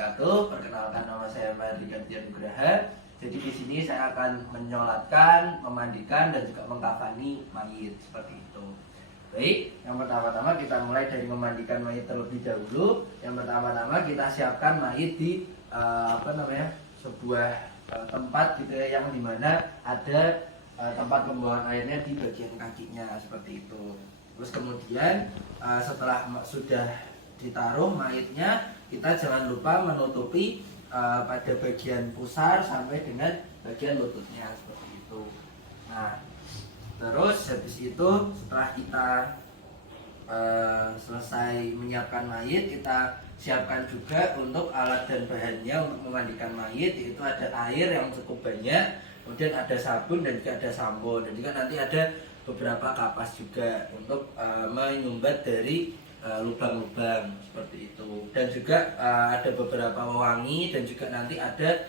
wabarakatuh. Perkenalkan, nama saya Mahardika Nugraha. Jadi di sini saya akan menyolatkan, memandikan dan juga mengkafani mayit seperti itu. Baik, yang pertama-tama kita mulai dari memandikan mayit terlebih dahulu. Yang pertama-tama kita siapkan mayit di sebuah tempat gitu ya, yang dimana ada tempat pembuangan airnya di bagian kakinya seperti itu. Terus kemudian setelah sudah ditaruh mayitnya, kita jangan lupa menutupi pada bagian pusar sampai dengan bagian lututnya seperti itu. Nah, terus habis itu setelah kita selesai menyiapkan mayit, kita siapkan juga untuk alat dan bahannya untuk memandikan mayit, yaitu ada air yang cukup banyak, kemudian ada sabun dan juga ada sampo, dan juga nanti ada beberapa kapas juga untuk menyumbat dari lubang-lubang seperti itu, dan juga ada beberapa wangi, dan juga nanti ada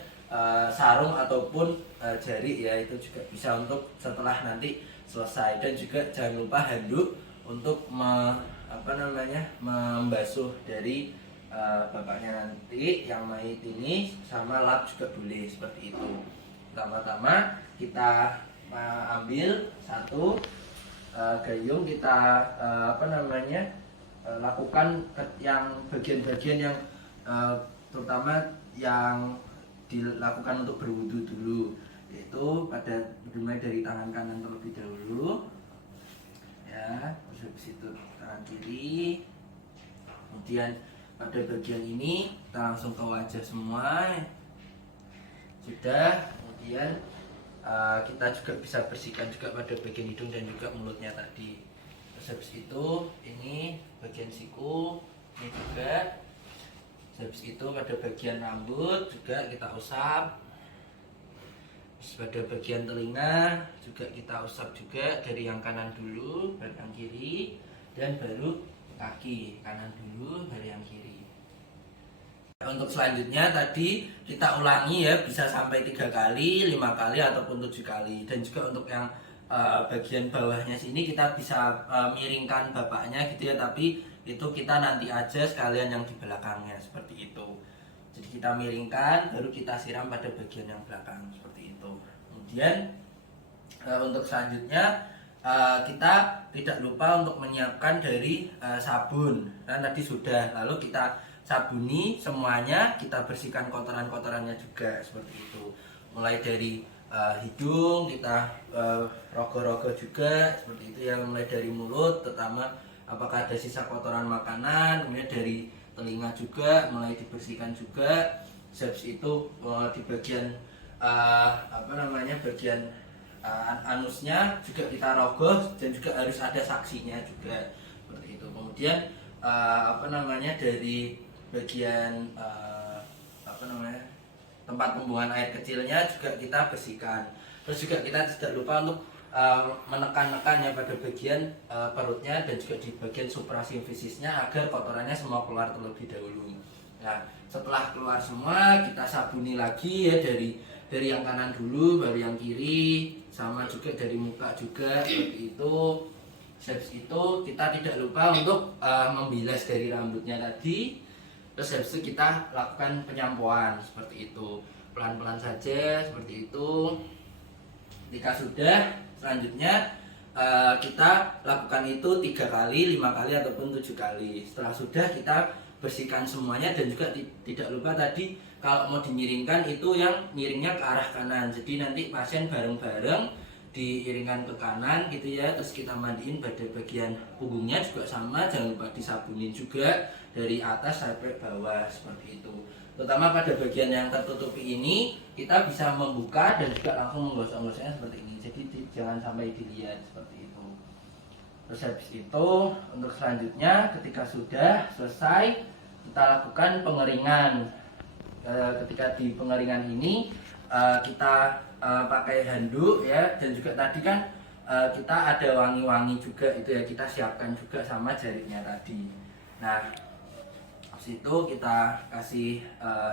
sarung ataupun jari ya, itu juga bisa untuk setelah nanti selesai. Dan juga jangan lupa handuk untuk membasuh dari bapaknya nanti yang mayit ini, sama lap juga boleh seperti itu. Pertama-tama kita ambil satu gayung, kita lakukan yang bagian-bagian yang terutama yang dilakukan untuk berwudu dulu, yaitu pada dimulai dari tangan kanan terlebih dahulu ya, terus habis itu tangan kiri, kemudian pada bagian ini kita langsung ke wajah semua sudah. Kemudian kita juga bisa bersihkan juga pada bagian hidung dan juga mulutnya tadi. Terus habis itu ini bagian siku ini juga. Terus habis itu pada bagian rambut juga kita usap. Terus pada bagian telinga juga kita usap juga, dari yang kanan dulu baru yang kiri, dan baru kaki, kanan dulu baru yang kiri. Untuk selanjutnya tadi kita ulangi ya, bisa sampai 3 kali, 5 kali ataupun 7 kali. Dan juga untuk yang bagian bawahnya sini kita bisa miringkan bapaknya gitu ya, tapi itu kita nanti aja sekalian yang di belakangnya seperti itu. Jadi kita miringkan baru kita siram pada bagian yang belakang seperti itu. Kemudian untuk selanjutnya kita tidak lupa untuk menyiapkan dari sabun. Nah, tadi sudah, lalu kita sabuni semuanya, kita bersihkan kotoran-kotorannya juga seperti itu. Mulai dari hidung kita rogo-rogo juga seperti itu ya, mulai dari mulut terutama apakah ada sisa kotoran makanan, kemudian dari telinga juga mulai dibersihkan juga. Habis itu di bagian bagian anusnya juga kita rogoh, dan juga harus ada saksinya juga seperti itu. Kemudian dari bagian tempat pembuangan air kecilnya juga kita bersihkan. Terus juga kita tidak lupa untuk menekan-nekan ya pada bagian perutnya dan juga di bagian suprasimfisisnya agar kotorannya semua keluar terlebih dahulu. Nah, setelah keluar semua kita sabuni lagi ya, dari yang kanan dulu baru yang kiri, sama juga dari muka juga seperti itu. Habis itu kita tidak lupa untuk membilas dari rambutnya tadi. Terus habis itu kita lakukan penyampoan seperti itu, pelan-pelan saja seperti itu. Ketika sudah, selanjutnya kita lakukan itu 3 kali, 5 kali ataupun 7 kali. Setelah sudah kita bersihkan semuanya, dan juga tidak lupa tadi kalau mau dimiringkan itu yang miringnya ke arah kanan. Jadi nanti pasien bareng-bareng diiringkan ke kanan gitu ya. Terus kita mandiin pada bagian punggungnya juga sama, jangan lupa disabunin juga dari atas sampai bawah seperti itu. Terutama pada bagian yang tertutupi ini kita bisa membuka dan juga langsung menggosok-gosoknya seperti ini. Jadi jangan sampai dilihat seperti itu. Terus habis itu untuk selanjutnya ketika sudah selesai kita lakukan pengeringan. Ketika di pengeringan ini kita pakai handuk ya, dan juga tadi kan kita ada wangi-wangi juga itu ya, kita siapkan juga sama jarinya tadi. Nah, habis itu kita kasih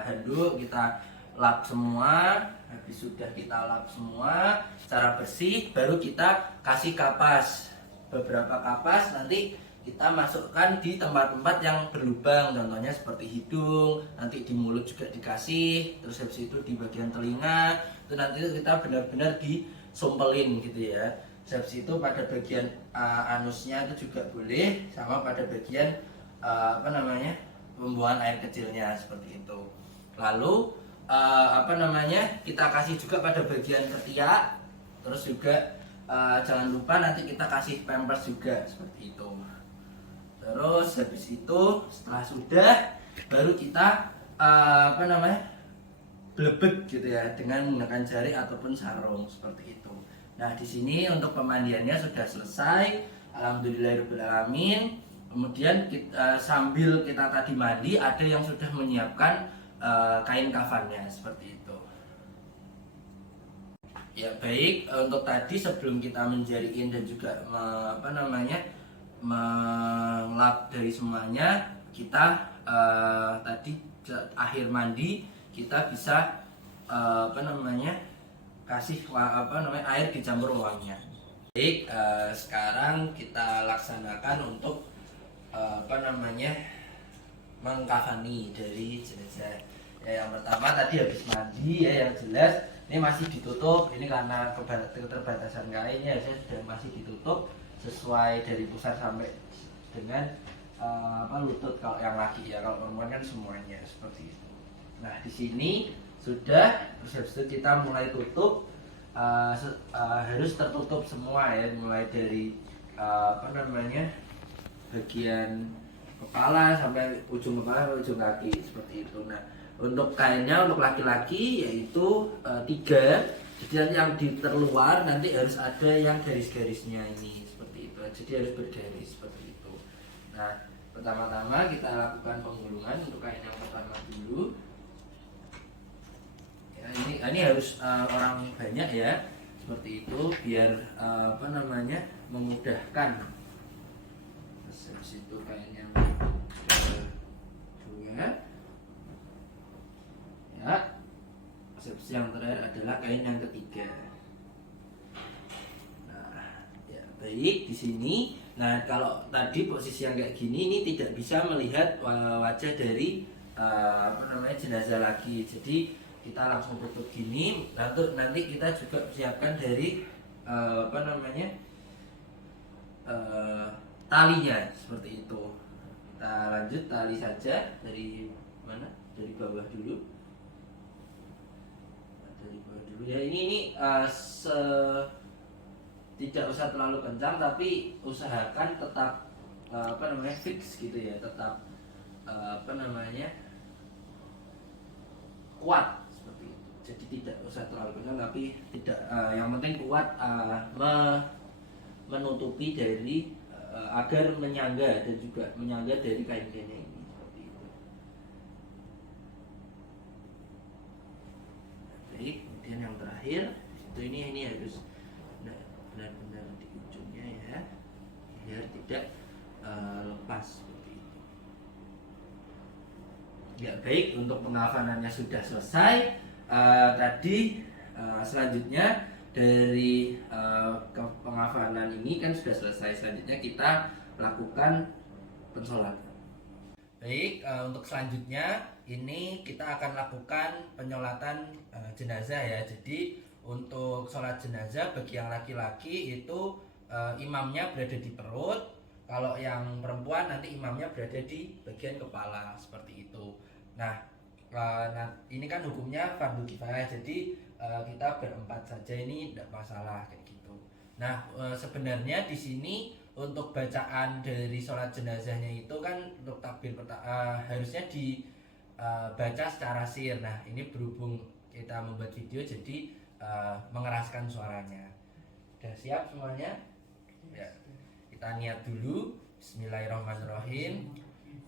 handuk, kita lap semua. Habis sudah kita lap semua secara bersih, baru kita kasih kapas, beberapa kapas, nanti kita masukkan di tempat-tempat yang berlubang, contohnya seperti hidung, nanti di mulut juga dikasih, terus habis itu di bagian telinga itu nanti kita benar-benar disumpelin gitu ya. Habis itu pada bagian anusnya itu juga boleh, sama pada bagian pembuangan air kecilnya seperti itu. Lalu kita kasih juga pada bagian ketiak, terus juga jangan lupa nanti kita kasih pampers juga seperti itu. Terus habis itu setelah sudah baru kita blebek gitu ya dengan menggunakan jari ataupun sarung seperti itu. Nah, di sini untuk pemandiannya sudah selesai. Alhamdulillahirobbilalamin. Kemudian sambil kita tadi mandi, ada yang sudah menyiapkan kain kafannya seperti itu. Ya baik, untuk tadi sebelum kita menjariin dan juga melap dari semuanya, kita tadi akhir mandi kita bisa kasih air dicampur uangnya. Baik, sekarang kita laksanakan untuk mengkafani dari jenazah. Ya, yang pertama tadi habis mandi ya, yang jelas ini masih ditutup. Ini karena keterbatasan kainnya, saya sudah masih ditutup sesuai dari pusar sampai dengan lutut kalau yang laki ya. Kalau perempuan kan semuanya seperti itu. Nah, di sini sudah, terus habis itu kita mulai tutup. Harus tertutup semua ya, mulai dari bagian kepala sampai ujung kepala sampai ujung kaki seperti itu. Nah, untuk kainnya untuk laki-laki yaitu 3. Jadi yang di terluar nanti harus ada yang garis-garisnya ini seperti itu. Jadi harus bergaris seperti itu. Nah, pertama-tama kita lakukan penggulungan untuk kain yang pertama dulu. Ya, ini harus orang banyak ya seperti itu biar memudahkan. Habis itu kain yang kedua ya, habis yang terakhir adalah kain yang ketiga. Nah ya baik, di sini nah kalau tadi posisi yang kayak gini ini tidak bisa melihat wajah dari jenazah lagi, jadi kita langsung tutup gini. Nanti kita juga siapkan dari talinya seperti itu. Kita lanjut tali saja dari mana? Dari bawah dulu. Dari bawah dulu ya. Ini tidak usah terlalu kencang, tapi usahakan tetap fix gitu ya, tetap kuat seperti itu. Jadi tidak usah terlalu kencang, tapi tidak yang penting kuat menutupi dari agar menyangga dan juga menyangga dari kain-kainnya ini seperti itu. Baik, kemudian yang terakhir itu ini harus benar-benar di ujungnya ya, biar tidak lepas seperti itu. Ya baik, untuk pengafanannya sudah selesai. Selanjutnya dari pengafanan ini kan sudah selesai. Selanjutnya kita lakukan pensolatan. Baik, untuk selanjutnya ini kita akan lakukan penyolatan jenazah ya. Jadi untuk sholat jenazah bagi yang laki-laki itu imamnya berada di perut. Kalau yang perempuan nanti imamnya berada di bagian kepala seperti itu. Nah, ini kan hukumnya fardu kifayah, jadi kita berempat saja ini tidak masalah kayak gitu. Nah, sebenarnya di sini untuk bacaan dari sholat jenazahnya itu kan untuk takbir harusnya dibaca secara sir. Nah, ini berhubung kita membuat video jadi mengeraskan suaranya. Sudah siap semuanya? Ya. Kita niat dulu. Bismillahirrahmanirrahim.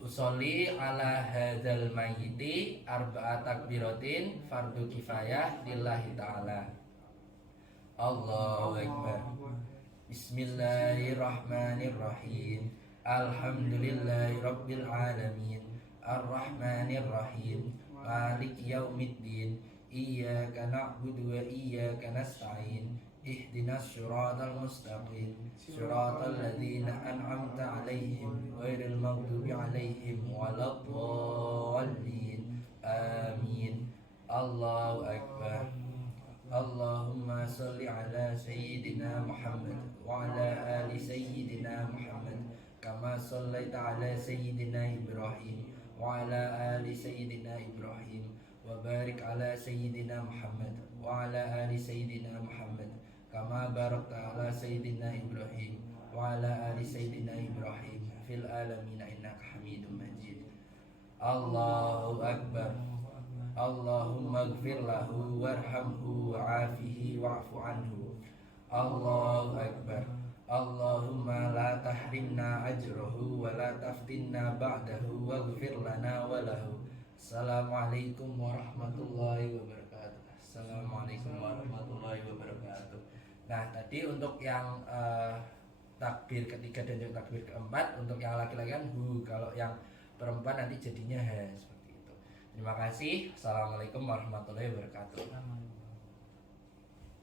Usolli ala hadzal mayyiti arba'at takbiratin fardu kifayah lillahi ta'ala. Allahu akbar. Bismillahirrahmanirrahim. Alhamdulillahirabbil alamin. Arrahmanirrahim. Maliki yaumiddin. Iyyaka na'budu wa iyyaka nasta'in. ihdinas syiratal mustaqim syiratal ladzina an'amta 'alaihim ghairil maghdubi 'alaihim waladdallin. Amin. Allahu akbar. Allahumma salli ala sayyidina Muhammad wa ala ali sayyidina Muhammad kama sallaita ala sayyidina Ibrahim wa ala ali sayyidina Ibrahim wa barik ala sayyidina Muhammad wa ala ali sayyidina Muhammad kama barakta ala sayyidina Ibrahim wa ala ali sayyidina Ibrahim fil alamin innaka Hamidum Majid. Allahu akbar. Allahumma ighfir lahu warhamhu wa'afihi wa'fu anhu. Allahu akbar. Allahumma la tahrimna ajrahu wa la taftinna ba'dahu waghfir lana wa lahu. Assalamualaikum warahmatullahi wabarakatuh. Assalamualaikum warahmatullahi wabarakatuh. Nah, tadi untuk yang takbir ketiga dan juga takbir keempat, untuk yang laki-laki kan hu, kalau yang perempuan nanti jadinya he. Terima kasih. Assalamualaikum warahmatullahi wabarakatuh.